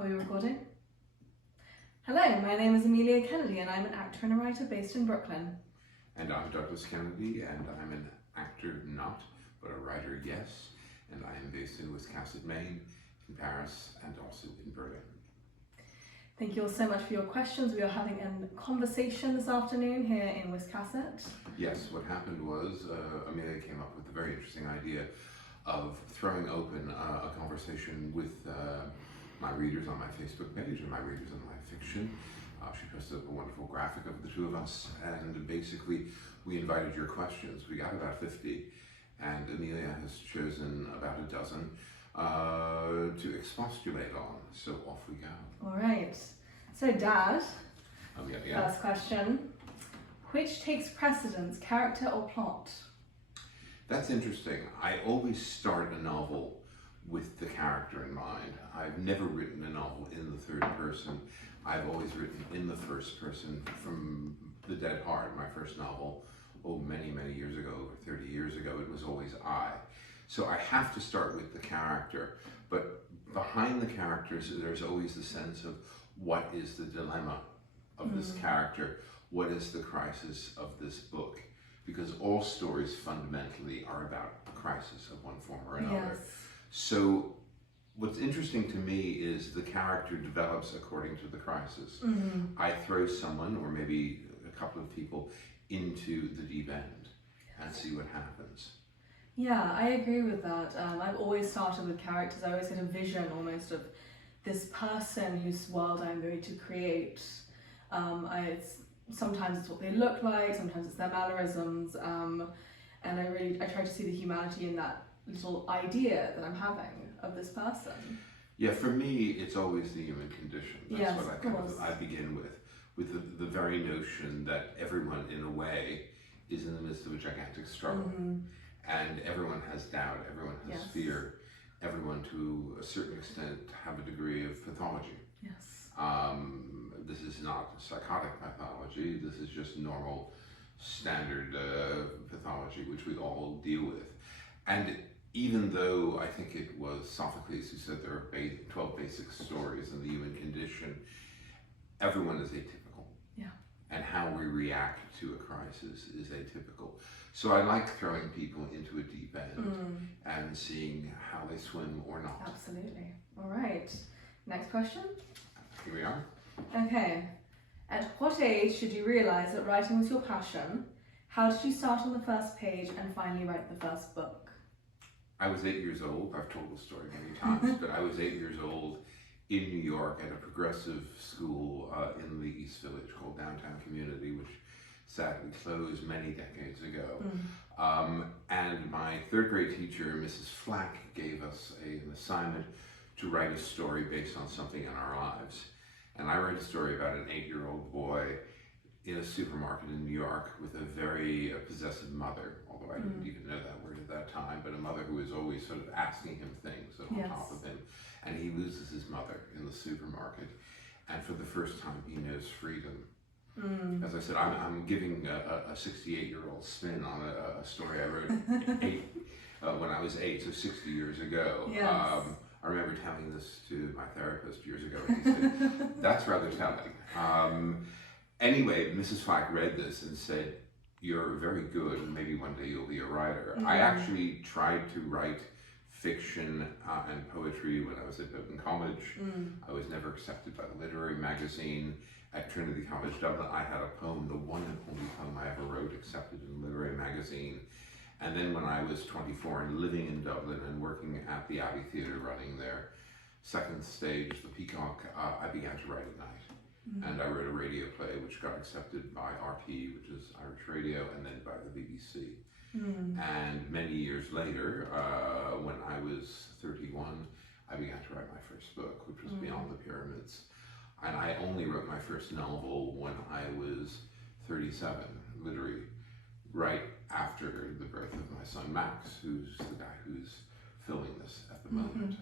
Are we recording? Hello, my name is Amelia Kennedy and I'm an actor and a writer based in Brooklyn. And I'm Douglas Kennedy, and I'm an actor not, but a writer yes, and I am based in Wiscasset, Maine, in Paris, and also in Berlin. Thank you all so much for your questions. We are having a conversation this afternoon here in Wiscasset. Yes, what happened was Amelia came up with the very interesting idea of throwing open a conversation with my readers on my Facebook page and my readers on my fiction. She posted a wonderful graphic of the two of us, and basically we invited your questions. We got about 50, and Amelia has chosen about a dozen to expostulate on, so off we go. All right, so Dad, Yeah. First question. Which takes precedence, character or plot? That's interesting. I always start a novel with the character in mind. I've never written a novel in the third person. I've always written in the first person. From The Dead Heart, my first novel, many, many years ago, over 30 years ago, it was always I. So I have to start with the character, but behind the characters, there's always the sense of what is the dilemma of this character? What is the crisis of this book? Because all stories fundamentally are about a crisis of one form or another. Yes. So what's interesting to me is the character develops according to the crisis. I throw someone, or maybe a couple of people, into the deep end and see what happens. Yeah, I agree with that. I've always started with characters. I always get a vision almost of this person whose world I'm going to create. Sometimes it's what they look like, sometimes it's their mannerisms, and I try to see the humanity in that little idea that I'm having of this person. Yeah, for me, it's always the human condition. That's Yes, what I begin with the very notion that everyone, in a way, is in the midst of a gigantic struggle. And everyone has doubt, everyone has fear, everyone to a certain extent have a degree of pathology. Yes. This is not psychotic pathology, this is just normal, standard pathology, which we all deal with. And even though I think it was Sophocles who said there are 12 basic stories in the human condition, everyone is atypical. Yeah. And how we react to a crisis is atypical. So I like throwing people into a deep end and seeing how they swim or not. Absolutely. All right. Next question. Here we are. Okay. At what age should you realize that writing was your passion? How did you start on the first page and finally write the first book? I was 8 years old. I've told the story many times, but I was 8 years old in New York at a progressive school in the East Village called Downtown Community, which sadly closed many decades ago. And my third grade teacher, Mrs. Flack, gave us an assignment to write a story based on something in our lives. And I wrote a story about an 8-year-old boy in a supermarket in New York with a very possessive mother, although I didn't even know that word at that time, but a mother who was always sort of asking him things and on top of him. And he loses his mother in the supermarket. And for the first time, he knows freedom. As I said, I'm giving a 68-year-old spin on a story I wrote when I was 8, so 60 years ago. Yes. I remember telling this to my therapist years ago, and he said, that's rather telling. Anyway, Mrs. Flack read this and said, you're very good, and maybe one day you'll be a writer. I actually tried to write fiction and poetry when I was at Bowdoin College. I was never accepted by the literary magazine. At Trinity College Dublin, I had a poem, the one and only poem I ever wrote, accepted in a literary magazine. And then when I was 24 and living in Dublin and working at the Abbey Theatre, running their second stage, The Peacock, I began to write at night. And I wrote a radio play which got accepted by RT, which is Irish Radio, and then by the BBC. And many years later, when I was 31, I began to write my first book, which was Beyond the Pyramids. And I only wrote my first novel when I was 37, literally right after the birth of my son Max, who's the guy who's filming this at the moment.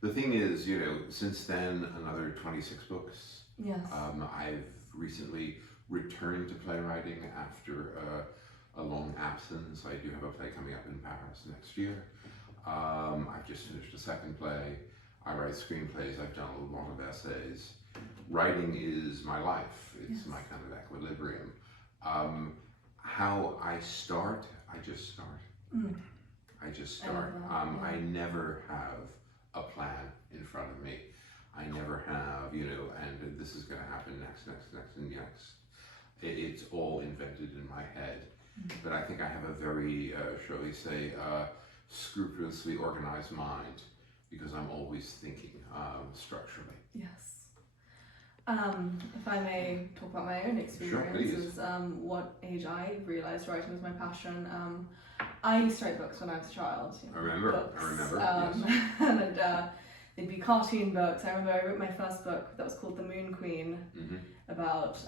The thing is, since then, another 26 books. Yes. I've recently returned to playwriting after a long absence. I do have a play coming up in Paris next year. I've just finished a second play. I write screenplays, I've done a lot of essays. Writing is my life, it's my kind of equilibrium. How I start, I just start. I just start. I never have a plan in front of me. I never have, and this is going to happen next, and next. It's all invented in my head. But I think I have a very, shall we say, scrupulously organized mind because I'm always thinking structurally. Yes. If I may talk about my own experiences, what age I realised writing was my passion. I used to write books when I was a child. I remember, yes. And they'd be cartoon books. I remember I wrote my first book that was called The Moon Queen, about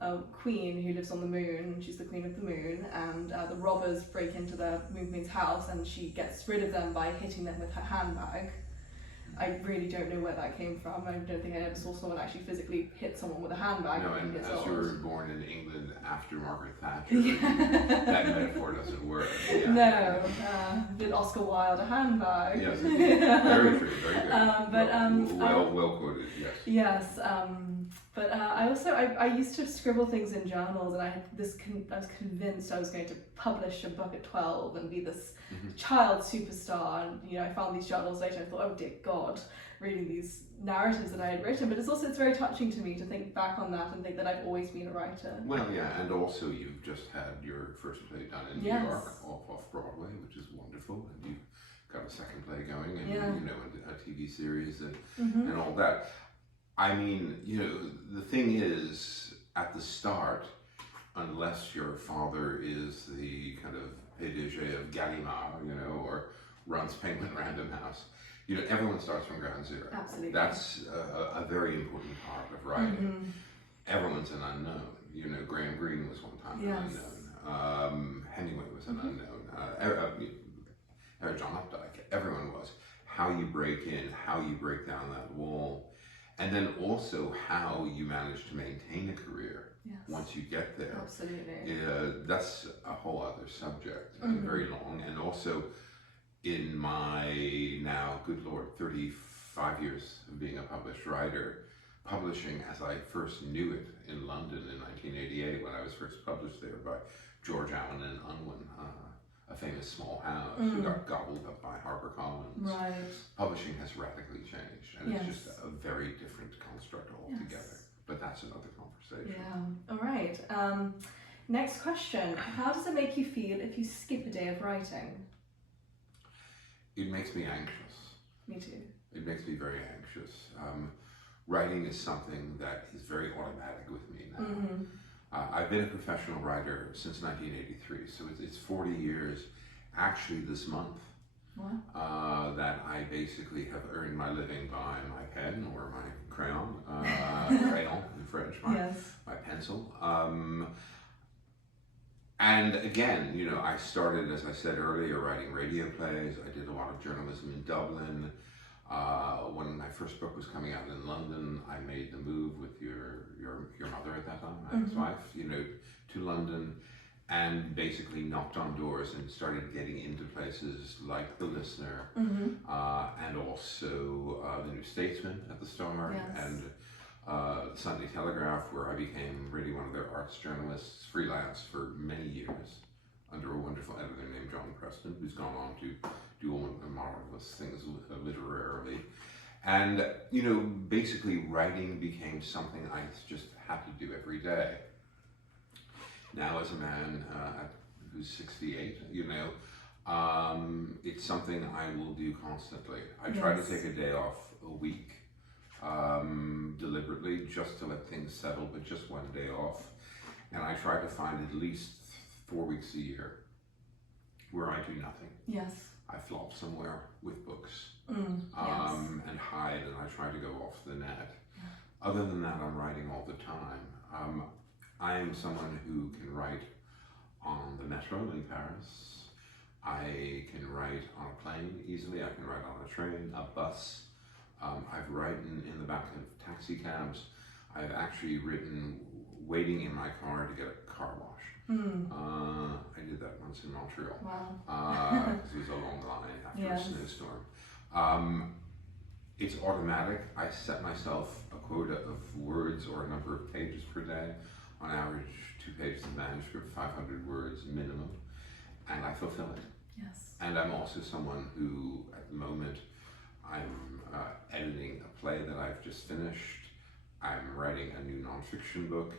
a queen who lives on the moon. She's the queen of the moon, and the robbers break into the Moon Queen's house, and she gets rid of them by hitting them with her handbag. I really don't know where that came from. I don't think I ever saw someone actually physically hit someone with a handbag. No, and as you were born in England after Margaret Thatcher, that metaphor doesn't work. Yeah. No, did Oscar Wilde a handbag? Yes, very true, very good. Well quoted, yes. Yes, but I used to scribble things in journals, and I was convinced I was going to publish a book at 12 and be this child superstar. And I found these journals later. I thought, oh dear God, reading these narratives that I had written. But it's very touching to me to think back on that and think that I've always been a writer. Well, yeah, and also you've just had your first play done in New York, off Broadway, which is wonderful, and you've got a second play going, and a TV series and all that. I mean, the thing is, at the start, unless your father is the kind of PDG of Gallimard, or runs Penguin Random House, everyone starts from ground zero. Absolutely. That's a very important part of writing. Everyone's an unknown. Graham Greene was one time an unknown. Hemingway was an unknown. John Updike, everyone was. How you break in, how you break down that wall, and then also how you manage to maintain a career once you get there. Absolutely. That's a whole other subject, and very long. And also, in my now, good Lord, 35 years of being a published writer, publishing as I first knew it in London in 1988, when I was first published there by George Allen and Unwin, a famous small house who got gobbled up by HarperCollins. Right. Publishing has radically changed, and it's just a very different construct altogether. But that's another conversation. Yeah. All right. Next question. How does it make you feel if you skip a day of writing? It makes me anxious. Me too. It makes me very anxious. Writing is something that is very automatic with me now. I've been a professional writer since 1983, so it's 40 years, actually this month, that I basically have earned my living by my pen or my crayon, crayon in French, my pencil. And again, I started, as I said earlier, writing radio plays. I did a lot of journalism in Dublin. When my first book was coming out in London, I made the move with your mother at that time, my ex-wife, to London, and basically knocked on doors and started getting into places like The Listener, and also The New Statesman at the start, and the Sunday Telegraph, where I became really one of their arts journalists, freelance for many years, under a wonderful editor named John Preston, who's gone on to do all the marvelous things literarily. And, basically writing became something I just had to do every day. Now, as a man who's 68, it's something I will do constantly. I try to take a day off a week, deliberately, just to let things settle, but just one day off. And I try to find at least 4 weeks a year where I do nothing. Yes. I flop somewhere with books and hide, and I try to go off the net. Other than that, I'm writing all the time. I am someone who can write on the metro in Paris. I can write on a plane easily. I can write on a train, a bus. I've written in the back of taxi cabs. I've actually written waiting in my car to get a car wash. I did that once in Montreal. Wow. Because it was a long line after a snowstorm. It's automatic. I set myself a quota of words or a number of pages per day. On average, 2 pages of manuscript, 500 words minimum, and I fulfill it. Yes. And I'm also someone who, at the moment, I'm editing a play that I've just finished. I'm writing a new nonfiction book,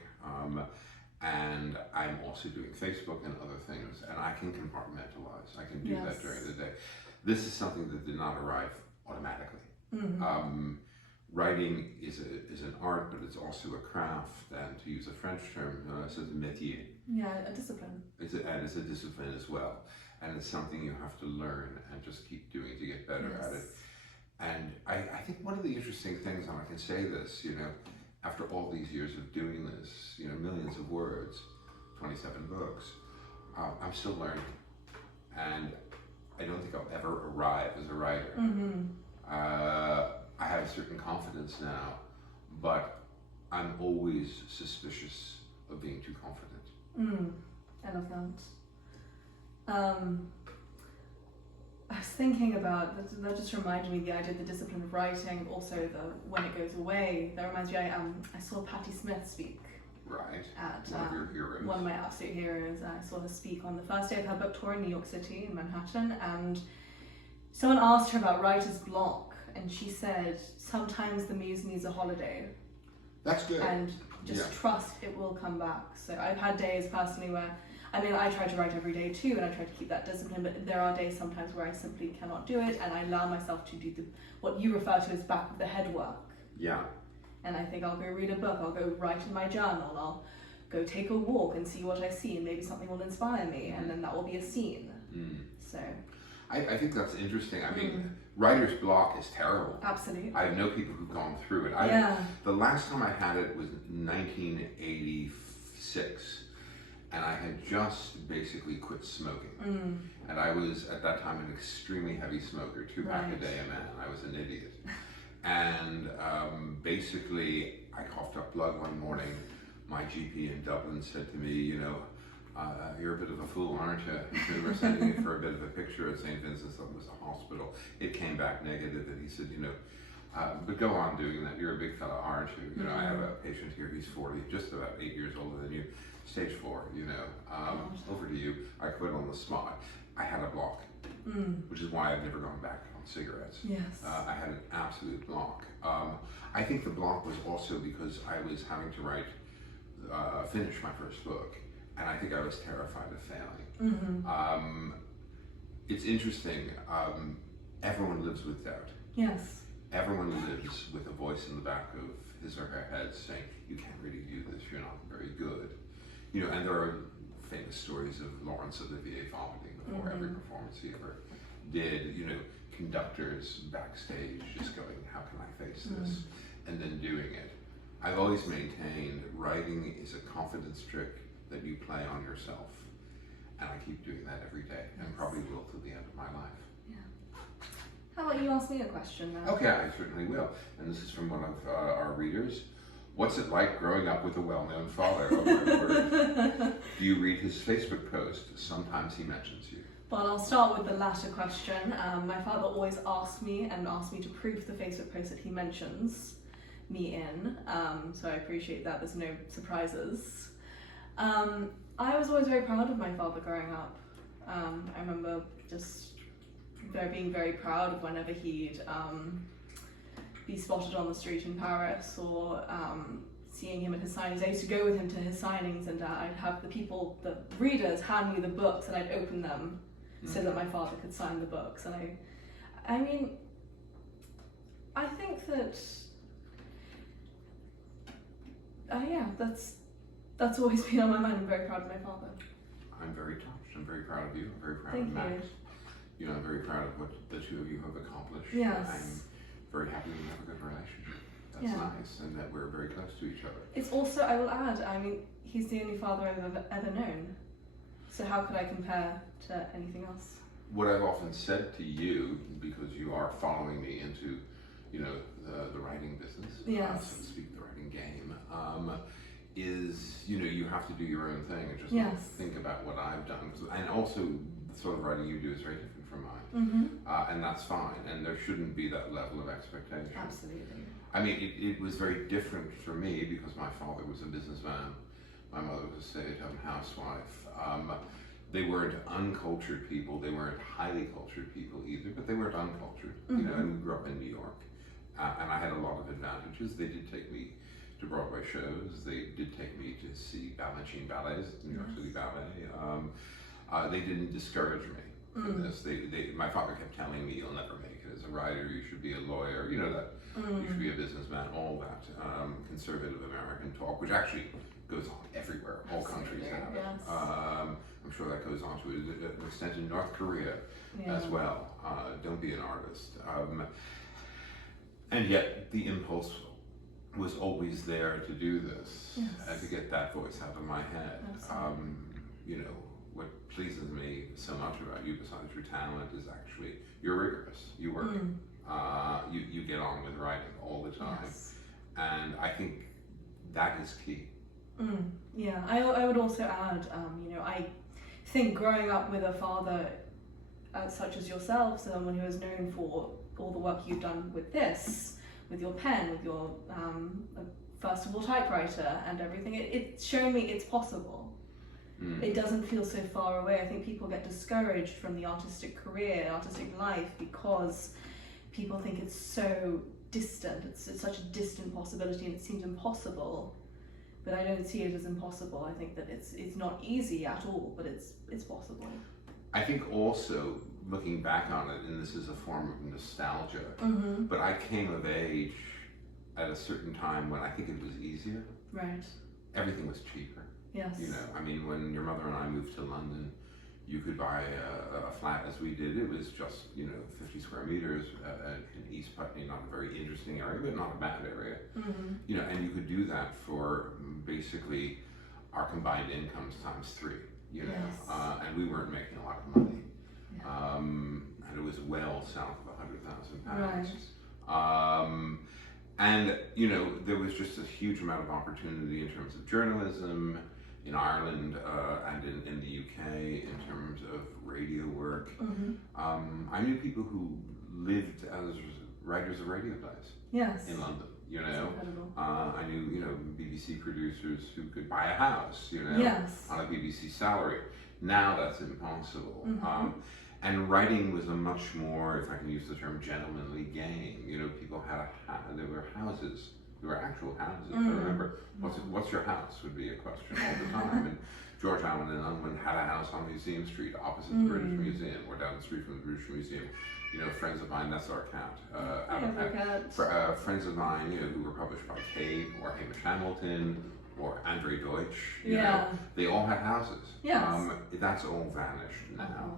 and I'm also doing Facebook and other things, and I can compartmentalize. I can do that during the day. This is something that did not arrive automatically. Writing is an art, but it's also a craft, and to use a French term, it's a métier. Yeah, a discipline. It's a discipline as well, and it's something you have to learn and just keep doing to get better at it. And I think one of the interesting things, and I can say this, after all these years of doing this, millions of words, 27 books, I'm still learning, and I don't think I'll ever arrive as a writer. I have a certain confidence now, but I'm always suspicious of being too confident. I love that. I was thinking about, that just reminded me the idea of the discipline of writing, also the when it goes away. That reminds me, I saw Patti Smith speak. Right. At one of your heroes. One of my absolute heroes. I saw her speak on the first day of her book tour in New York City, in Manhattan, and someone asked her about writer's block, and she said, sometimes the muse needs a holiday. That's good. And just trust it will come back. So I've had days personally where, I try to write every day too, and I try to keep that discipline, but there are days sometimes where I simply cannot do it, and I allow myself to do what you refer to as back of the head work. Yeah. And I think I'll go read a book, I'll go write in my journal, I'll go take a walk and see what I see, and maybe something will inspire me, and then that will be a scene. So I think that's interesting. Writer's block is terrible. Absolutely. I know people who've gone through it. The last time I had it was 1986, and I had just basically quit smoking. And I was, at that time, an extremely heavy smoker, 2 pack a day a man. I was an idiot. And basically, I coughed up blood one morning. My GP in Dublin said to me, you're a bit of a fool, aren't you? We were sending you for a bit of a picture at St. Vincent's. That was a hospital. It came back negative, and he said, but go on doing that. You're a big fella, aren't you? I have a patient here. He's 40, just about 8 years older than you. Stage 4. Over to you. I quit on the spot. I had a block, which is why I've never gone back on cigarettes. Yes. I had an absolute block. I think the block was also because I was having to finish my first book. And I think I was terrified of failing. It's interesting, everyone lives with doubt. Yes. Everyone lives with a voice in the back of his or her head saying, you can't really do this, you're not very good. And there are famous stories of Laurence Olivier vomiting before every performance he ever did, conductors backstage just going, how can I face this? And then doing it. I've always maintained writing is a confidence trick that you play on yourself, and I keep doing that every day, and probably will till the end of my life. Yeah. How about you ask me a question now? Okay, I certainly will. And this is from one of our readers. What's it like growing up with a well-known father? Oh my word. Do you read his Facebook post? Sometimes he mentions you. Well, I'll start with the latter question. My father always asks me to proof the Facebook post that he mentions me in, so I appreciate that. There's no surprises. I was always very proud of my father growing up. I remember just being very proud of whenever he'd be spotted on the street in Paris, or seeing him at his signings. I used to go with him to his signings, and I'd have the readers hand me the books, and I'd open them so that my father could sign the books. And I think that, that's always been on my mind. I'm very proud of my father. I'm very touched. I'm very proud of you. I'm very proud Thank of Max. you. I'm very proud of what the two of you have accomplished. Yes. I'm very happy we have a good relationship. That's nice, and that we're very close to each other. It's also, I will add, he's the only father I've ever known. So how could I compare to anything else? What I've often said to you, because you are following me into, the writing business, so to speak, the writing game, is, you have to do your own thing and just not think about what I've done. And also, the sort of writing you do is very different from mine. And that's fine, and there shouldn't be that level of expectation. Absolutely. I mean, it was very different for me because my father was a businessman, my mother was a stay-at-home housewife. They weren't uncultured people, they weren't highly cultured people either, but they weren't uncultured, you know, and we grew up in New York. And I had a lot of advantages. They did take me to Broadway shows, they did take me to see Balanchine ballets, New York City Ballet. They didn't discourage me from this. My father kept telling me, you'll never make it as a writer, you should be a lawyer, you know that, you should be a businessman, all that conservative American talk, which actually goes on everywhere, all countries have it. Yes. I'm sure that goes on to an extent in North Korea as well. Don't be an artist. And yet the impulse was always there to do this, and to get that voice out of my head. You know, what pleases me so much about you, besides your talent, is actually you're rigorous. You work. You get on with writing all the time, and I think that is key. Yeah, I would also add, you know, I think growing up with a father such as yourself, someone who is known for all the work you've done with this, with your pen, with your first of all typewriter and everything, it's shown me it's possible. It doesn't feel so far away. I think people get discouraged from the artistic career, artistic life, because people think it's so distant, it's such a distant possibility and it seems impossible. But I don't see it as impossible. I think that it's not easy at all, but it's possible. I think also, looking back on it, and this is a form of nostalgia, but I came of age at a certain time when I think it was easier. Right. Everything was cheaper. Yes. You know, I mean, when your mother and I moved to London, you could buy a flat as we did. It was just, you know, 50 square meters in East Putney, not a very interesting area, but not a bad area. You know, and you could do that for basically our combined incomes times 3, you know, and we weren't making a lot of money. And it was well south of £100,000. Right. And, you know, there was just a huge amount of opportunity in terms of journalism, in Ireland and in the UK, in terms of radio work. I knew people who lived as writers of radio plays in London, you know. I knew, you know, BBC producers who could buy a house, you know, on a BBC salary. Now that's impossible. And writing was a much more, if I can use the term, gentlemanly game. You know, people had there were houses. There were actual houses. I remember, what's your house would be a question all the time. And George Allen in London had a house on Museum Street opposite the British Museum, or down the street from the British Museum. You know, friends of mine, that's our cat. Friends of mine, you know, who were published by Cave or Hamish Hamilton or Andre Deutsch, you know, they all had houses. That's all vanished now.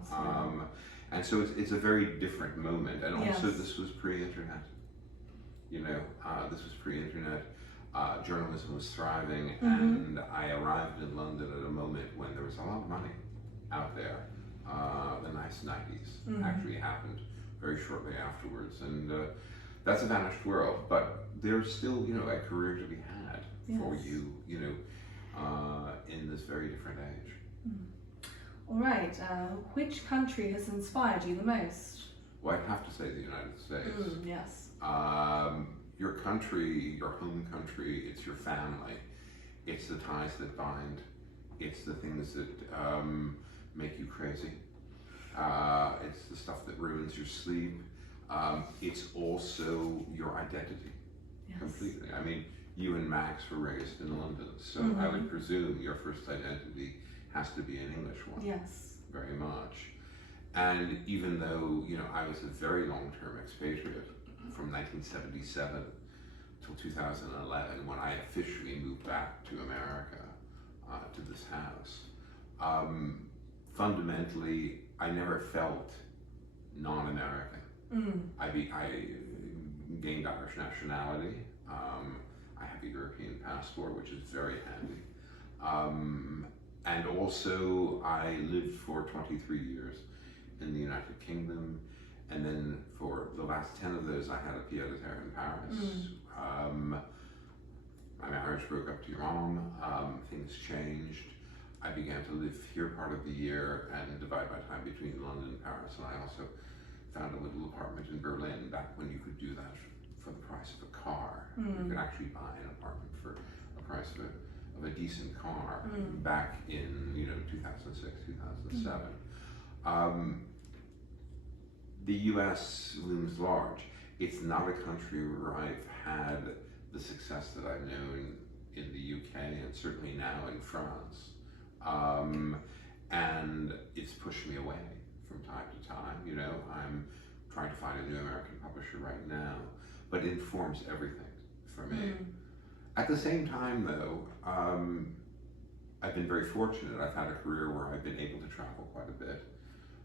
And so it's a very different moment. And also this was pre-internet. You know, this was pre-internet, journalism was thriving, and I arrived in London at a moment when there was a lot of money out there. The nice 90s actually happened very shortly afterwards, and that's a vanished world, but there's still, you know, a career to be had for you, you know, in this very different age. All right, which country has inspired you the most? Well, I'd have to say the United States. Yes. Your country, your home country, it's your family. It's the ties that bind. It's the things that make you crazy. It's the stuff that ruins your sleep. It's also your identity, completely. I mean, you and Max were raised in London, so I would presume your first identity has to be an English one. Yes. Very much. And even though, you know, I was a very long-term expatriate, from 1977 till 2011, when I officially moved back to America, to this house. Fundamentally, I never felt non-American. I gained Irish nationality. I have a European passport, which is very handy. And also, I lived for 23 years in the United Kingdom. And then for the last 10 of those, I had a pied-à-terre in Paris. My marriage broke up too long, things changed. I began to live here part of the year and divide my time between London and Paris. And I also found a little apartment in Berlin back when you could do that for the price of a car. You could actually buy an apartment for the price of a decent car back in 2006, 2007. The US looms large. It's not a country where I've had the success that I've known in the UK and certainly now in France. And it's pushed me away from time to time. I'm trying to find a new American publisher right now, but it informs everything for me. At the same time though, I've been very fortunate. I've had a career where I've been able to travel quite a bit.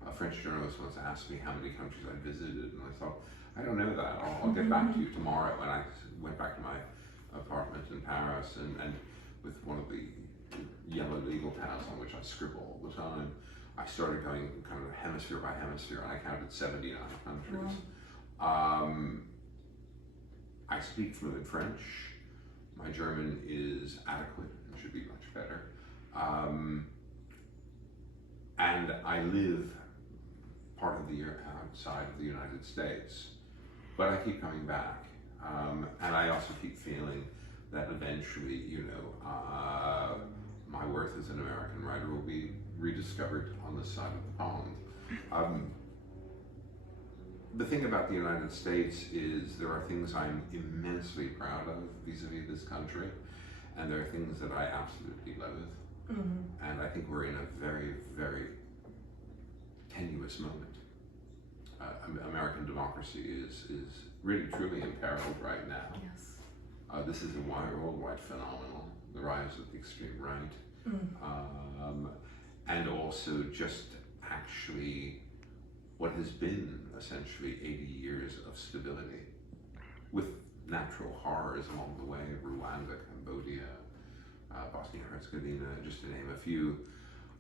A French journalist once asked me how many countries I visited, and I thought, I don't know that. I'll get back to you tomorrow. And I went back to my apartment in Paris, and with one of the yellow legal pads on which I scribble all the time, I started going kind of hemisphere by hemisphere, and I counted 79 countries. Wow. I speak fluent French. My German is adequate. It should be much better. And I live part of the year outside of the United States, but I keep coming back. And I also keep feeling that eventually, my worth as an American writer will be rediscovered on this side of the pond. The thing about the United States is there are things I'm immensely proud of vis-a-vis this country, and there are things that I absolutely loathe. And I think we're in a very, very tenuous moment. American democracy is really, truly imperiled right now. Yes. This is a worldwide phenomenon, the rise of the extreme right, and also just actually what has been essentially 80 years of stability, with natural horrors along the way: Rwanda, Cambodia, Bosnia-Herzegovina, just to name a few.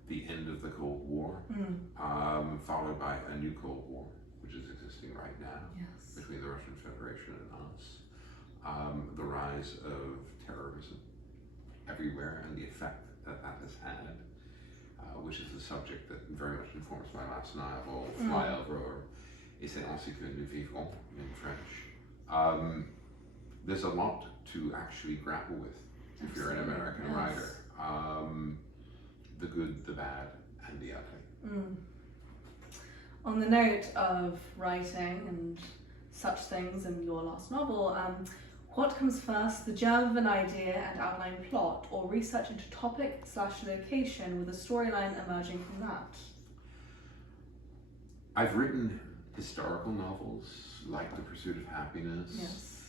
The end of the Cold War, followed by a new Cold War, which is existing right now, between the Russian Federation and us. The rise of terrorism everywhere and the effect that that has had, which is a subject that very much informs my last novel, Flyover, or Et c'est ainsi que nous vivons in French. There's a lot to actually grapple with if you're an American writer. The good, the bad, and the ugly. On the note of writing and such things in your last novel, what comes first, the germ of an idea and outline plot, or research into topic/location with a storyline emerging from that? I've written historical novels like The Pursuit of Happiness,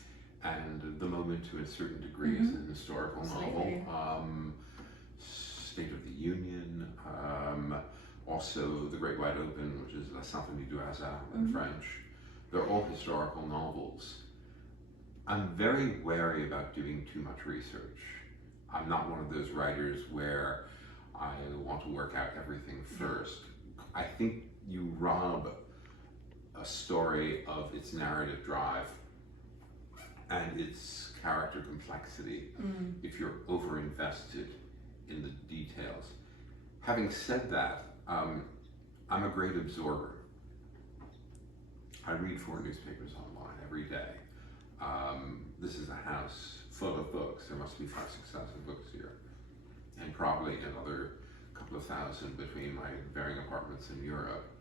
and The Moment to a certain degree is an historical novel. State of the Union, also The Great Wide Open, which is La Symphonie du Hasard in French. They're all historical novels. I'm very wary about doing too much research. I'm not one of those writers where I want to work out everything first. I think you rob a story of its narrative drive and its character complexity if you're over-invested in the details. Having said that, I'm a great absorber. I read 4 newspapers online every day. This is a house full of books. There must be 5,000-6,000 books here, and probably another couple of thousand between my varying apartments in Europe.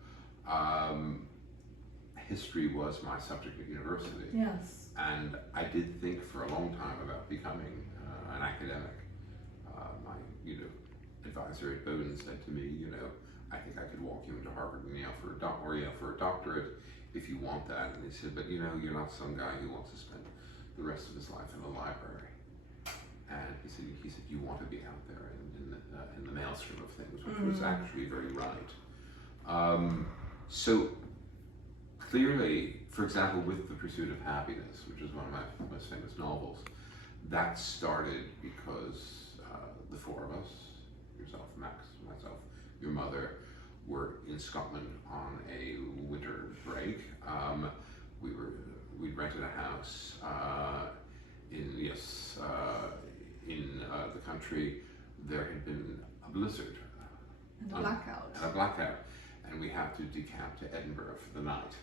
History was my subject at university. Yes. And I did think for a long time about becoming an academic. My advisor at Bowdoin said to me, I think I could walk you into Harvard and Yale for a doctorate if you want that. And he said, but you're not some guy who wants to spend the rest of his life in the library. And he said you want to be out there in the maelstrom of things, which was actually very right. So clearly, for example, with The Pursuit of Happiness, which is one of my most famous novels, that started because the 4 of us, yourself, Max, myself, your mother, were in Scotland on a winter break. We'd rented a house in the country. There had been a blizzard. And a blackout. And a blackout. And we have to decamp to Edinburgh for the night.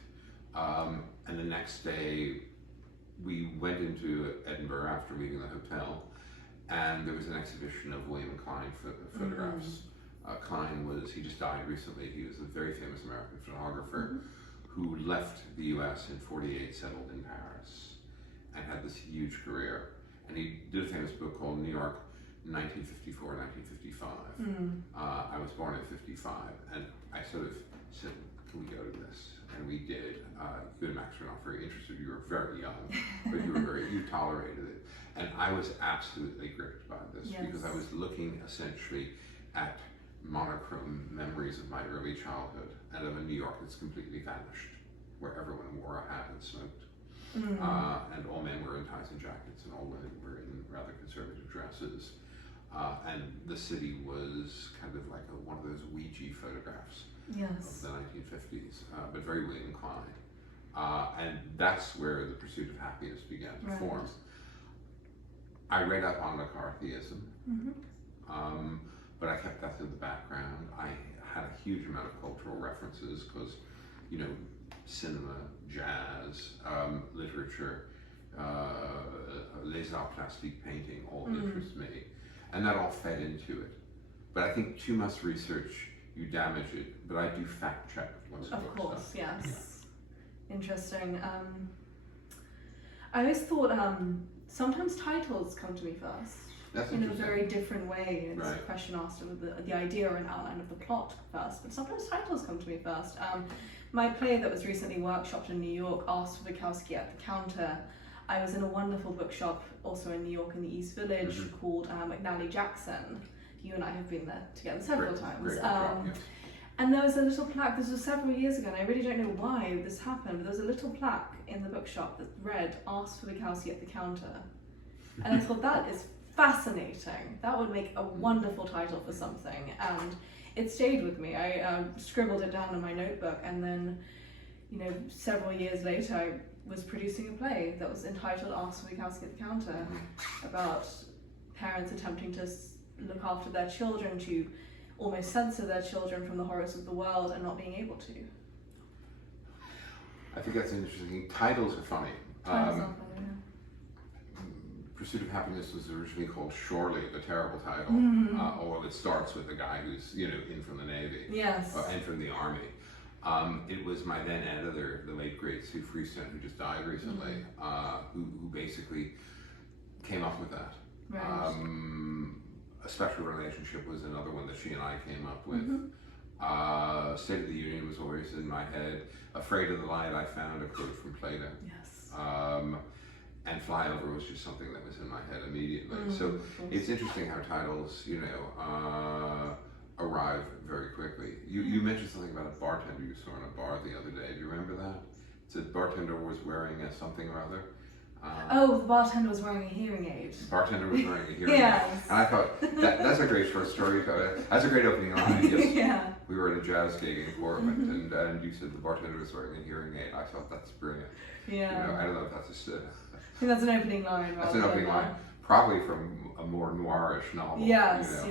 And the next day, we went into Edinburgh after leaving the hotel, and there was an exhibition of William Klein photographs. Klein he just died recently. He was a very famous American photographer who left the US in '48, settled in Paris, and had this huge career. And he did a famous book called New York, 1954, 1955. I was born in '55, and I sort of said, can we go to this? And we did. You and Max were not very interested. You were very young, but you tolerated it. And I was absolutely gripped by this because I was looking essentially at monochrome memories of my early childhood and of a New York that's completely vanished, where everyone wore a hat and smoked. And all men were in ties and jackets, and all women were in rather conservative dresses. And the city was kind of like one of those Ouija photographs of the 1950s, but very William Klein. And that's where the pursuit of happiness began to form. I read up on McCarthyism, but I kept that in the background. I had a huge amount of cultural references because, cinema, jazz, literature, les arts plastiques, painting, all interest me. And that all fed into it. But I think too much research, you damage it. But I do fact check once a book. Of course, yes. Yeah. Interesting. I always thought sometimes titles come to me first. That's in a very different way. It's a question asked of the idea or an outline of the plot first, but sometimes titles come to me first. My play that was recently workshopped in New York, Asked for Bukowski at the Counter, I was in a wonderful bookshop also in New York in the East Village called McNally Jackson. You and I have been there together several times. Great bookshop, yes. And there was a little plaque, this was several years ago, and I really don't know why this happened, but there was a little plaque in the bookshop that read, Asked for Bukowski at the Counter. And I thought, that is fascinating. That would make a wonderful title for something. And it stayed with me. I scribbled it down in my notebook, and then, several years later, I was producing a play that was entitled Asked for Bukowski at the Counter, about parents attempting to look after their children, to almost censor their children from the horrors of the world and not being able to. I think that's interesting. Titles are funny. Titles are funny, yeah. Pursuit of Happiness was originally called Surely, the terrible title, although it starts with a guy who's in from the Navy, and from the Army. It was my then editor, the late great Sue Freestone, who just died recently, who basically came up with that. Right. A Special Relationship was another one that she and I came up with. State of the Union was always in my head. Afraid of the Light, I found a quote from Plato. Yes. And Flyover was just something that was in my head immediately. So it's interesting how titles, arrive very quickly. You mentioned something about a bartender you saw in a bar the other day. Do you remember that? The bartender was wearing something or other. The bartender was wearing a hearing aid. The bartender was wearing a hearing aid. And I thought, that's a great short story. That's a great opening line. Yes. We were at a jazz gig in Portland, and you said the bartender was wearing a hearing aid. I thought, that's brilliant. Yeah. I don't know if that's I think that's an opening line. That's an opening line. Probably from a more noirish novel. Yes,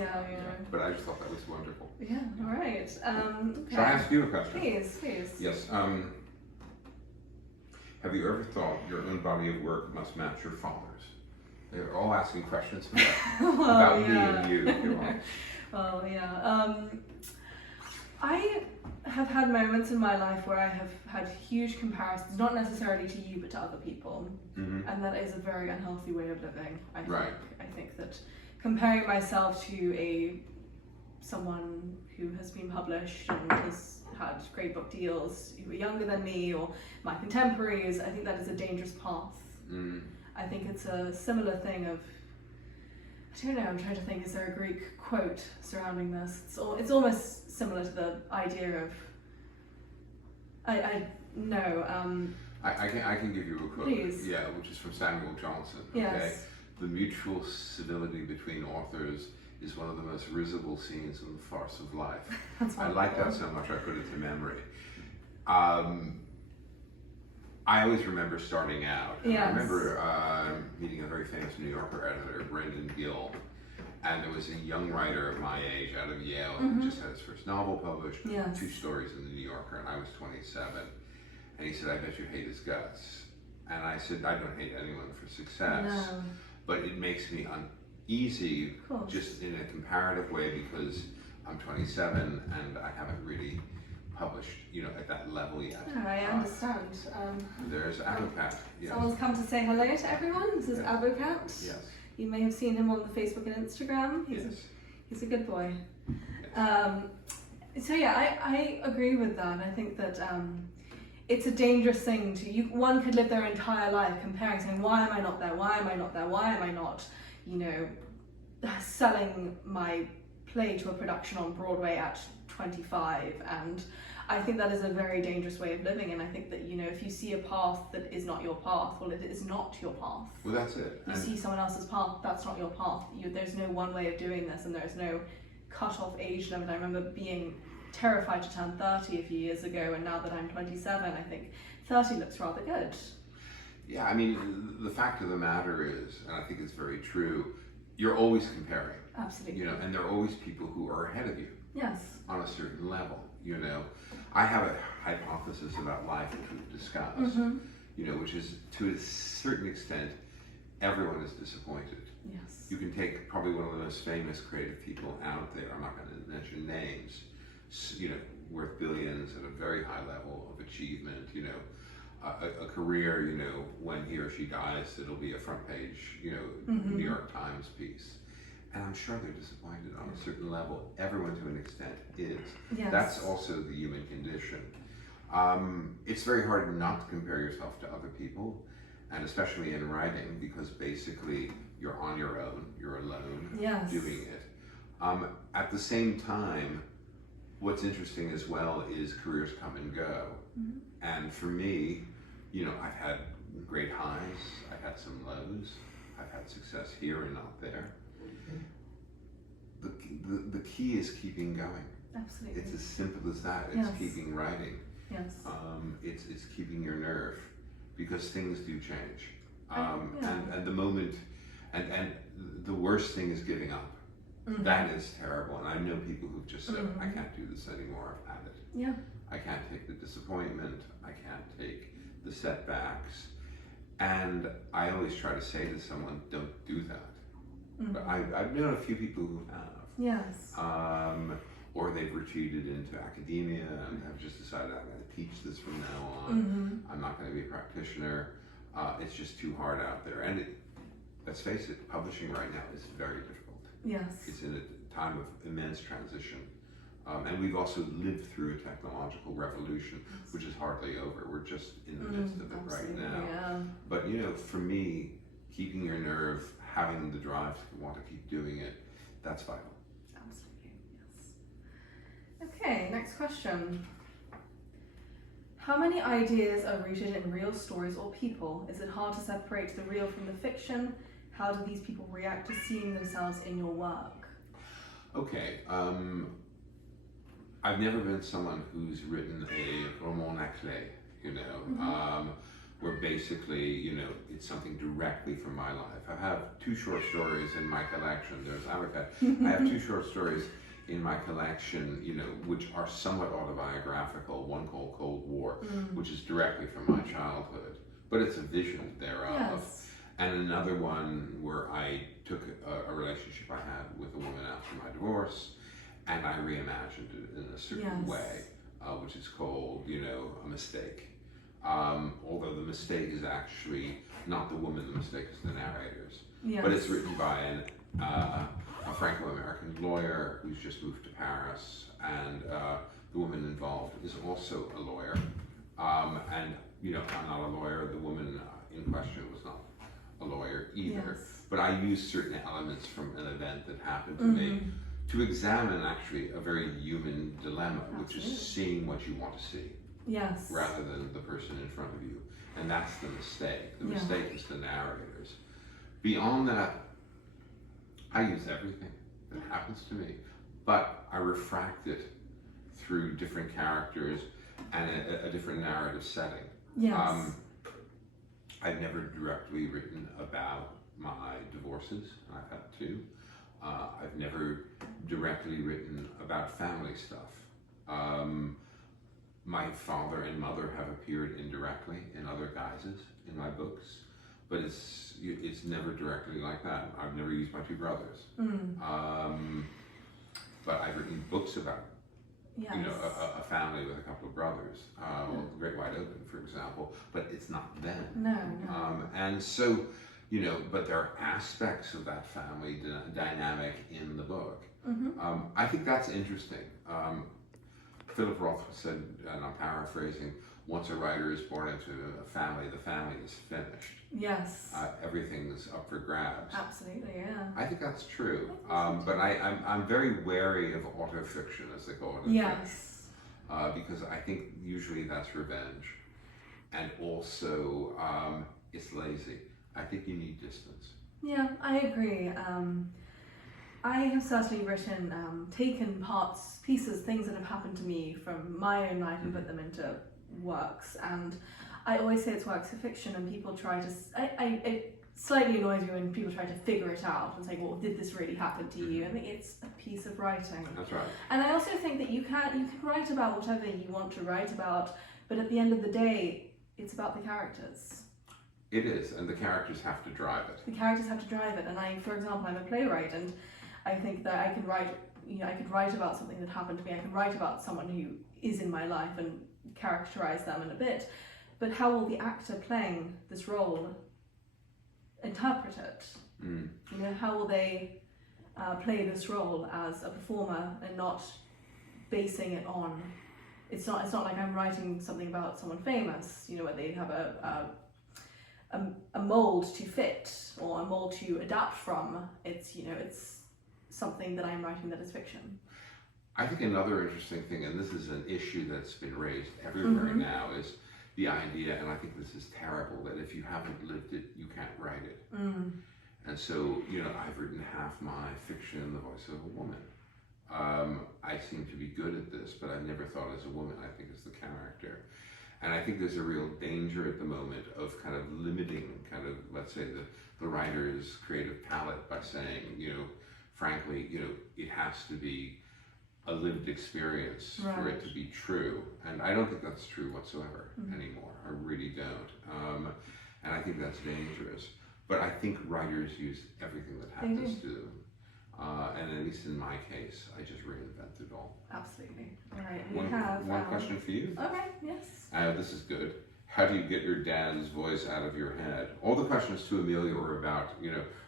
But I just thought that was wonderful. Yeah, all right. Okay. Shall I ask you a question? Please. Yes. Have you ever thought your own body of work must match your father's? They're all asking questions about me and you. Well, yeah. I have had moments in my life where I have had huge comparisons, not necessarily to you, but to other people. And that is a very unhealthy way of living, I think. I think that comparing myself to someone who has been published and has had great book deals, who are younger than me, or my contemporaries, I think that is a dangerous path. I think it's a similar thing of, I don't know, I'm trying to think, is there a Greek quote surrounding this? It's almost similar to the idea of, I can give you a quote. Please. Yeah, which is from Samuel Johnson. Yes. Okay? The mutual civility between authors is one of the most risible scenes in the farce of life. I like that so much I put it to memory. I always remember starting out. I remember meeting a very famous New Yorker editor, Brendan Gill, And there was a young writer of my age out of Yale who just had his first novel published, Yes. 2 stories in the New Yorker, and I was 27. And he said, I bet you hate his guts. And I said, I don't hate anyone for success, No. but it makes me uneasy Of course. just in a comparative way because I'm 27 and I haven't really published, at that level yet. No, I understand. There's Avocat. Yes. Someone's come to say hello to everyone. This is Yes. Avocat. Yes. You may have seen him on the Facebook and Instagram. He's a good boy. Yes. So yeah, I agree with that. I think that it's a dangerous thing one could live their entire life comparing, saying, why am I not there? Why am I not there? Why am I not, selling my play to a production on Broadway at 25? And I think that is a very dangerous way of living. And I think that, if you see a path that is not your path, well, it is not your path. Well, that's it. You see someone else's path, that's not your path. There's no one way of doing this, and there's no cut-off age limit. I remember being terrified to turn 30 a few years ago, and now that I'm 27, I think 30 looks rather good. Yeah, I mean, the fact of the matter is, and I think it's very true, you're always comparing. Absolutely. And there are always people who are ahead of you. Yes. On a certain level, I have a hypothesis about life which we've discussed, which is to a certain extent, everyone is disappointed. Yes. You can take probably one of the most famous creative people out there, I'm not going to mention names, worth billions at a very high level of achievement, a career, when he or she dies, it'll be a front page, New York Times piece. And I'm sure they're disappointed on a certain level. Everyone to an extent is. Yes. That's also the human condition. It's very hard not to compare yourself to other people, and especially in writing, because basically you're on your own, you're alone doing it. At the same time, what's interesting as well is careers come and go. And for me, I've had great highs, I've had some lows, I've had success here and not there. The key is keeping going. Absolutely. It's as simple as that. It's keeping writing. Yes. It's keeping your nerve, because things do change. And the moment, and the worst thing is giving up. That is terrible. And I know people who've just said, I can't do this anymore, I've had it. Yeah. I can't take the disappointment, I can't take the setbacks. And I always try to say to someone, don't do that. But I've known a few people who have. Yes. Or they've retreated into academia and have just decided, I'm going to teach this from now on. I'm not going to be a practitioner. It's just too hard out there. And let's face it, publishing right now is very difficult. Yes. It's in a time of immense transition. And we've also lived through a technological revolution, which is hardly over. We're just in the midst of it right now. Yeah. But for me, keeping your nerve, having the drive to want to keep doing it, that's vital. Absolutely, yes. Okay, next question. How many ideas are rooted in real stories or people? Is it hard to separate the real from the fiction? How do these people react to seeing themselves in your work? Okay, I've never been someone who's written a roman à clé, where basically, it's something directly from my life. I have 2 short stories in my collection. There's Avocat. I have 2 short stories in my collection, which are somewhat autobiographical. One called Cold War, which is directly from my childhood, but it's a vision thereof. Yes. And another one where I took a relationship I had with a woman after my divorce, and I reimagined it in a certain way, which is called, A Mistake. Although the mistake is actually not the woman, the mistake is the narrators. Yes. But it's written by a Franco-American lawyer who's just moved to Paris, and the woman involved is also a lawyer. And, I'm not a lawyer, the woman in question was not a lawyer either. Yes. But I used certain elements from an event that happened to me to examine actually a very human dilemma, which is seeing what you want to see. Yes. Rather than the person in front of you. And that's the mistake. The mistake is the narrators. Beyond that, I use everything that happens to me, but I refract it through different characters and a different narrative setting. Yes. I've never directly written about my divorces, and I've had 2. I've never directly written about family stuff. My father and mother have appeared indirectly in other guises in my books, but it's never directly like that. I've never used my two brothers. But I've written books about a family with a couple of brothers, The Great Wide Open, for example, but it's not them. No. And so, but there are aspects of that family dynamic in the book. I think that's interesting. Philip Roth said, and I'm paraphrasing, once a writer is born into a family, the family is finished. Yes. Everything's up for grabs. Absolutely, yeah. I think that's true. But I'm very wary of autofiction, as they call it in yes. fiction, because I think usually that's revenge. And also, it's lazy. I think you need distance. Yeah, I agree. I have certainly taken pieces, things that have happened to me from my own life and put them into works. And I always say it's works of fiction, and people try to, it slightly annoys me when people try to figure it out and say, well, did this really happen to you? And it's a piece of writing. That's right. And I also think that you can write about whatever you want to write about, but at the end of the day, it's about the characters. It is, and the characters have to drive it. The characters have to drive it, and for example, I'm a playwright, and I think that I can write, I could write about something that happened to me. I can write about someone who is in my life and characterize them in a bit, but how will the actor playing this role interpret it? How will they play this role as a performer and not basing it on? It's not like I'm writing something about someone famous, where they have a mold to fit or a mold to adapt from. It's something that I'm writing that is fiction. I think another interesting thing, and this is an issue that's been raised everywhere now, is the idea, and I think this is terrible, that if you haven't lived it, you can't write it. And so, I've written half my fiction in the voice of a woman. I seem to be good at this, but I've never thought as a woman. I think as the character. And I think there's a real danger at the moment of kind of limiting let's say the writer's creative palette by saying, frankly, it has to be a lived experience for it to be true. And I don't think that's true whatsoever anymore. I really don't. And I think that's dangerous. But I think writers use everything that happens to them. And at least in my case, I just reinvented it all. Absolutely. All right, we have one question for you. Okay, yes. This is good. How do you get your dad's voice out of your head? All the questions to Amelia were about,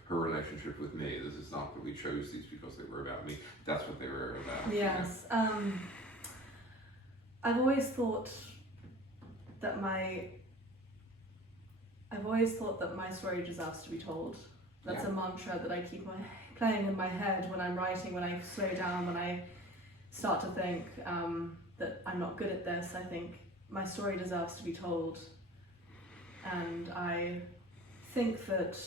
her relationship with me. This is not that we chose these because they were about me. That's what they were about. Yes. I've always thought that my story deserves to be told. That's a mantra that I keep playing in my head when I'm writing, when I slow down, when I start to think that I'm not good at this. I think my story deserves to be told, and I think that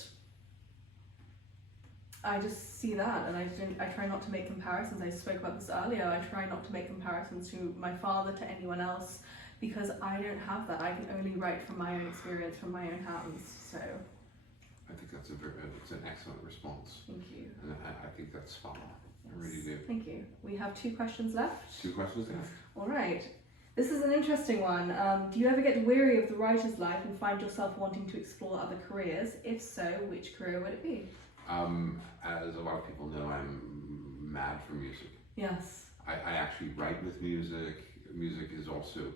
I just see that, and I try not to make comparisons. I spoke about this earlier. I try not to make comparisons to my father, to anyone else, because I don't have that. I can only write from my own experience, from my own hands. So I think it's an excellent response. Thank you. And I think that's spot on. I really do. Thank you. We have 2 questions left. 2 questions left. All right. This is an interesting one. Do you ever get weary of the writer's life and find yourself wanting to explore other careers? If so, which career would it be? As a lot of people know, I'm mad for music. Yes. I actually write with music. Music is also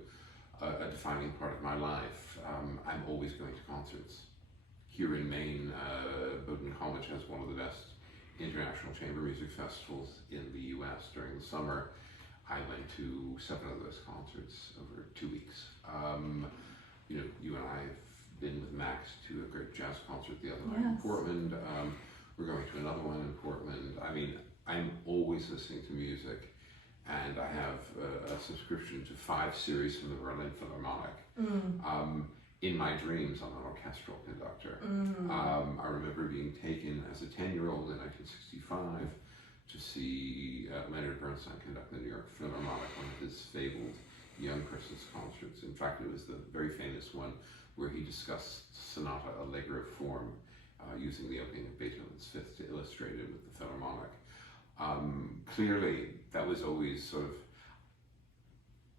a defining part of my life. I'm always going to concerts. Here in Maine, Bowdoin College has one of the best international chamber music festivals in the US. During the summer, I went to 7 of those concerts over 2 weeks. You and I have been with Max to a great jazz concert the other night in Portland. We're going to another one in Portland. I mean, I'm always listening to music, and I have a subscription to 5 series from the Berlin Philharmonic. In my dreams, I'm an orchestral conductor. I remember being taken as a 10-year-old in 1965 to see Leonard Bernstein conduct the New York Philharmonic, one of his fabled young Christmas concerts. In fact, it was the very famous one where he discussed Sonata Allegro form using the opening of Beethoven's Fifth to illustrate it with the Philharmonic. Clearly, that was always sort of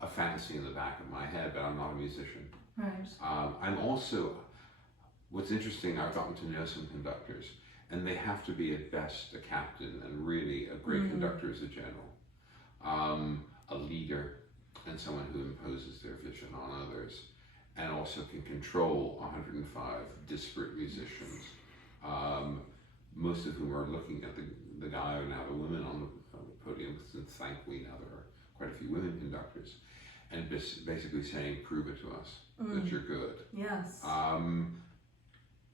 a fantasy in the back of my head, but I'm not a musician. Right. I'm also, what's interesting, I've gotten to know some conductors, and they have to be at best a captain, and really a great conductor is a general, a leader, and someone who imposes their vision on others, and also can control 105 disparate musicians, most of whom are looking at the guy or now the women on the podium, since thankfully now there are quite a few women conductors, and basically saying, prove it to us that you're good. Yes.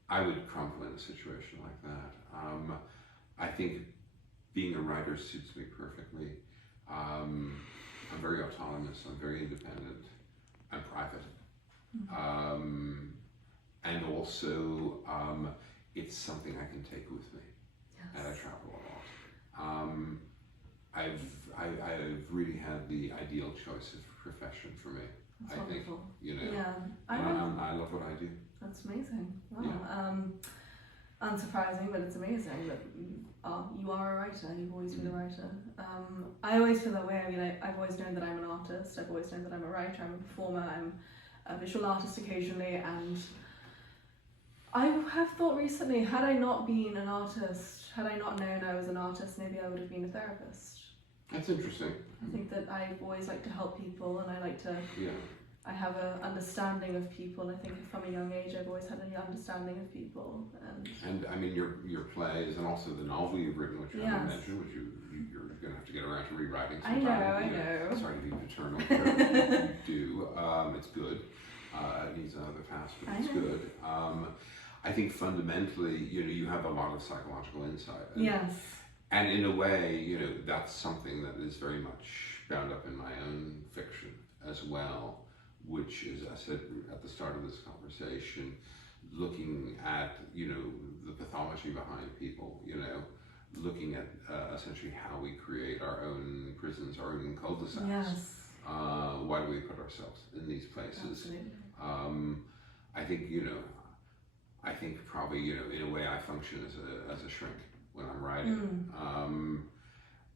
I would crumple in a situation like that. I think being a writer suits me perfectly. I'm very autonomous, I'm very independent, I'm private. And also, it's something I can take with me, and I travel a lot. I've really had the ideal choice of profession for me. That's I wonderful. think, you know, Yeah, I love what I do. That's amazing. Wow. Yeah. Unsurprising, but it's amazing that you are a writer. You've always been a writer. I always feel that way. I mean, I've always known that I'm an artist. I've always known that I'm a writer. I'm a performer. I'm a visual artist occasionally, and I have thought recently, had I not been an artist, had I not known I was an artist, maybe I would have been a therapist. That's interesting. I think that I've always liked to help people, and I like to. Yeah. I have an understanding of people. I think from a young age, I've always had an understanding of people. And I mean, your plays and also the novel you've written, which you haven't mentioned, which you're going to have to get around to rewriting sometime. I know. Sorry to be paternal, but you do. It's good. It needs another pass, but it's good. I think fundamentally, you have a lot of psychological insight. And in a way, that's something that is very much bound up in my own fiction as well, which is, I said at the start of this conversation, looking at, the pathology behind people, looking at essentially how we create our own prisons, our own cul-de-sacs. Yes. Why do we put ourselves in these places? Absolutely. I think probably, in a way I function as a shrink when I'm writing.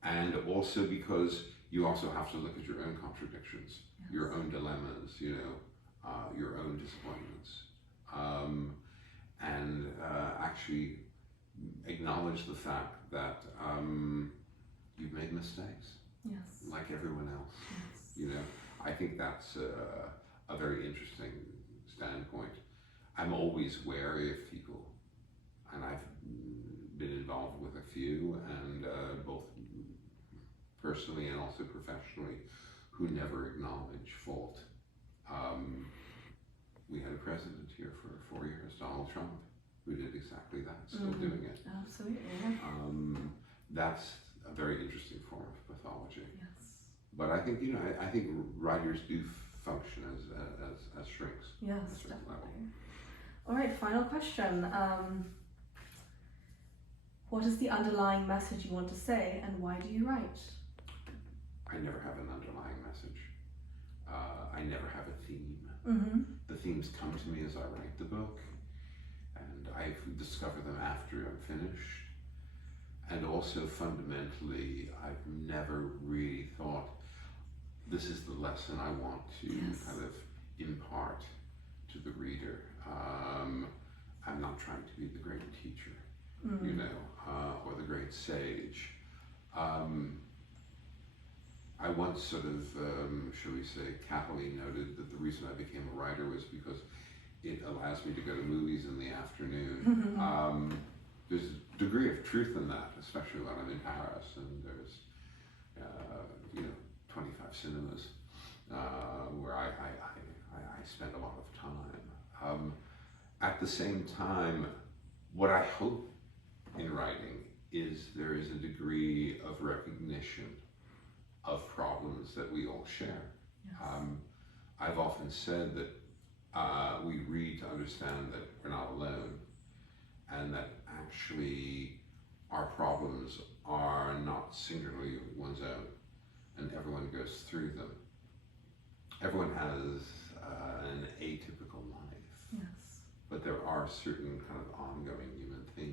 And also because you also have to look at your own contradictions, your own dilemmas, your own disappointments, and actually acknowledge the fact that you've made mistakes, like everyone else. I think that's a very interesting standpoint. I'm always wary of people, and I've been involved with a few, and both personally and also professionally, who never acknowledge fault. We had a president here for 4 years, Donald Trump, who did exactly that, still doing it. Absolutely. That's a very interesting form of pathology. Yes. But I think, I think writers do function as shrinks. Yes, definitely. All right, final question. What is the underlying message you want to say, and why do you write? I never have an underlying message. I never have a theme. The themes come to me as I write the book, and I discover them after I'm finished. And also fundamentally, I've never really thought, this is the lesson I want to kind of impart to the reader. I'm not trying to be the great teacher, or the great sage. I once sort of, shall we say, cappily noted that the reason I became a writer was because it allows me to go to movies in the afternoon. There's a degree of truth in that, especially when I'm in Paris and there's, 25 cinemas where I spend a lot of time. At the same time, what I hope in writing is there is a degree of recognition of problems that we all share. I've often said that we read to understand that we're not alone, and that actually our problems are not singularly one's own, and everyone goes through them. Everyone has an atypical life, but there are certain kind of ongoing human themes.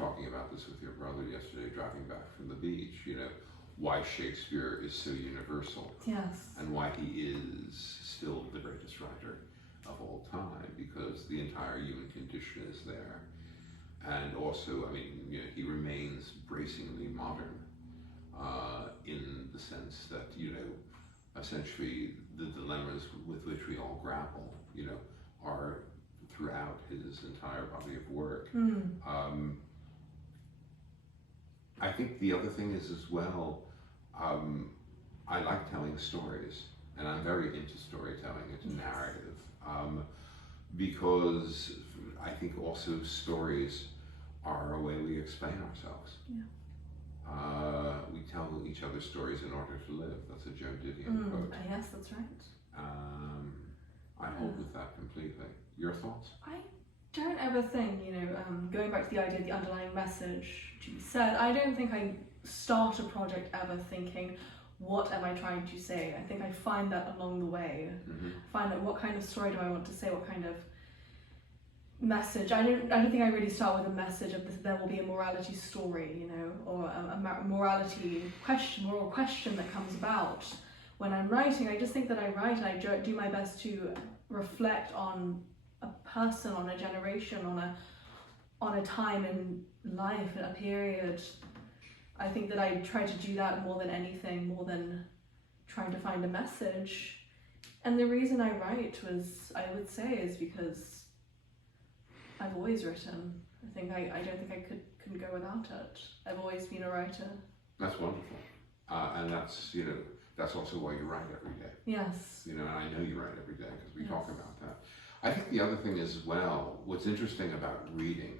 talking about this with your brother yesterday, driving back from the beach, you know, why Shakespeare is so universal. Yes. And why he is still the greatest writer of all time, because the entire human condition is there. And also, I mean, you know, he remains bracingly modern in the sense that, you know, essentially the dilemmas with which we all grapple, you know, are throughout his entire body of work. I think the other thing is as well, I like telling stories, and I'm very into storytelling, into narrative, because I think also stories are a way we explain ourselves. Yeah. We tell each other stories in order to live. That's a Joe Didion quote. Yes, that's right. I hold with that completely. Your thoughts? I don't ever think, you know, going back to the idea of the underlying message to be said, I don't think I start a project ever thinking, what am I trying to say? I think I find that along the way. Find out what kind of story do I want to say, what kind of message. I don't think I really start with a message of this, there will be a morality story, you know, or a morality question, moral question that comes about when I'm writing. I just think that I write and I do my best to reflect on a person, on a generation, on a time in life, a period. I think that I try to do that more than anything, more than trying to find a message. And the reason I write was, I would say, is because I've always written. I think I don't think I couldn't go without it. I've always been a writer. That's wonderful. And that's, you know, that's also why you write every day. Yes. You know, and I know you write every day because we talk about that. I think the other thing is, well, what's interesting about reading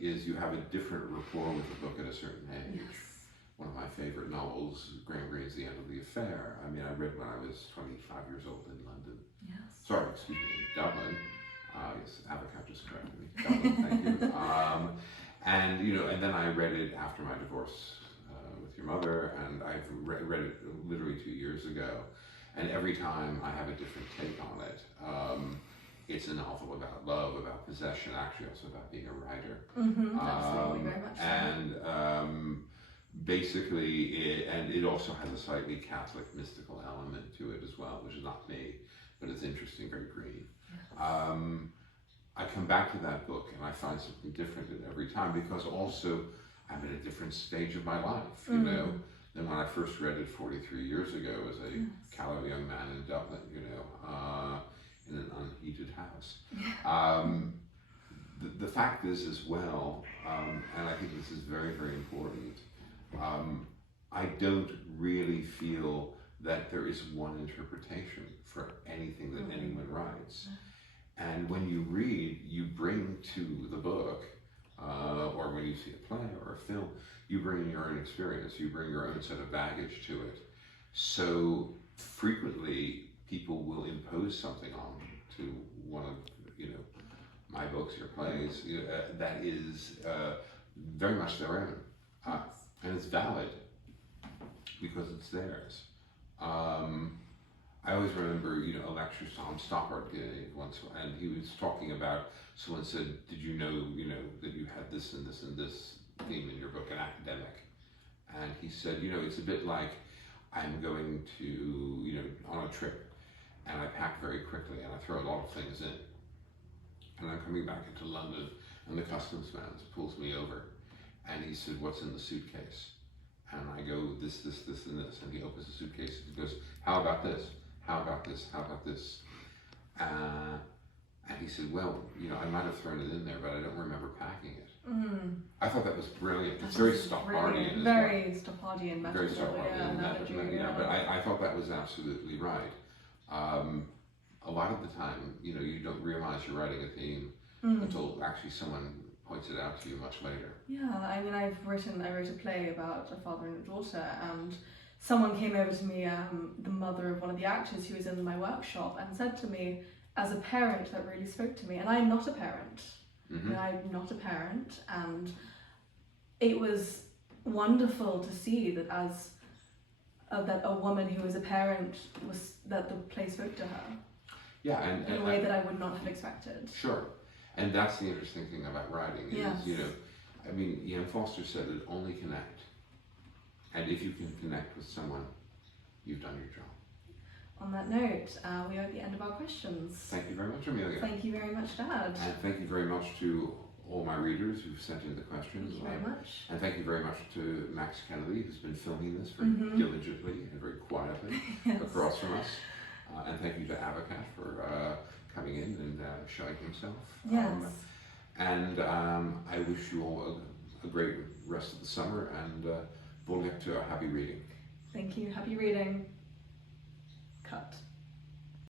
is you have a different rapport with the book at a certain age. Yes. One of my favorite novels, Graham Greene's The End of the Affair. I mean, I read when I was 25 years old in London. Yes. Sorry, excuse me, in Dublin. Yes, Avocat just corrected me. Dublin, thank you. And, you know, and then I read it after my divorce with your mother, and I've read it literally 2 years ago. And every time I have a different take on it. It's a novel about love, about possession, actually also about being a writer. Absolutely, very much so. And basically, it also has a slightly Catholic mystical element to it as well, which is not me, but it's interesting, very green. I come back to that book and I find something different in every time, because also I'm at a different stage of my life, you know, than when I first read it 43 years ago as a callow young man in Dublin, you know, in an unheated house. The fact is as well, and I think this is very, very important, I don't really feel that there is one interpretation for anything that anyone writes. And when you read, you bring to the book, or when you see a play or a film, you bring your own experience, you bring your own set of baggage to it. So frequently, people will impose something on to one of, you know, my books or plays that is very much their own, and it's valid because it's theirs. I always remember, you know, a lecture Tom Stoppard gave once, and he was talking about, someone said, did you know, that you had this and this and this theme in your book, an academic? And he said, you know, it's a bit like I'm going to, you know, on a trip, and I pack very quickly, and I throw a lot of things in. And I'm coming back into London, and the customs man pulls me over, and he said, what's in the suitcase? And I go, this, this, this, and this. And he opens the suitcase, and he goes, how about this? How about this? How about this? And he said, well, you know, I might have thrown it in there, but I don't remember packing it. I thought that was brilliant. It's very Stoppardian. Very Stoppardian method. Very Stoppardian method. Yeah, but I thought that was absolutely right. A lot of the time, you know, you don't realize you're writing a theme until actually someone points it out to you much later. Yeah, I mean, I wrote a play about a father and a daughter, and someone came over to me, the mother of one of the actors who was in my workshop, and said to me, as a parent, that really spoke to me. And I'm not a parent. And I'm not a parent, and it was wonderful to see that as that a woman who was a parent that the play spoke to her. Yeah, and in a way that I would not have expected. Sure, and that's the interesting thing about writing is, you know, I mean, Ian Foster said it, only connect. And if you can connect with someone, you've done your job. On that note, we are at the end of our questions. Thank you very much, Amelia. Thank you very much, Dad. And thank you very much to all my readers who've sent in the questions. Thank you very much. And thank you very much to Max Kennedy, who's been filming this very diligently and very quietly across from us. And thank you to Avocat for coming in and showing himself. Yes. And I wish you all a great rest of the summer, and to a happy reading. Thank you. Happy reading. Cut.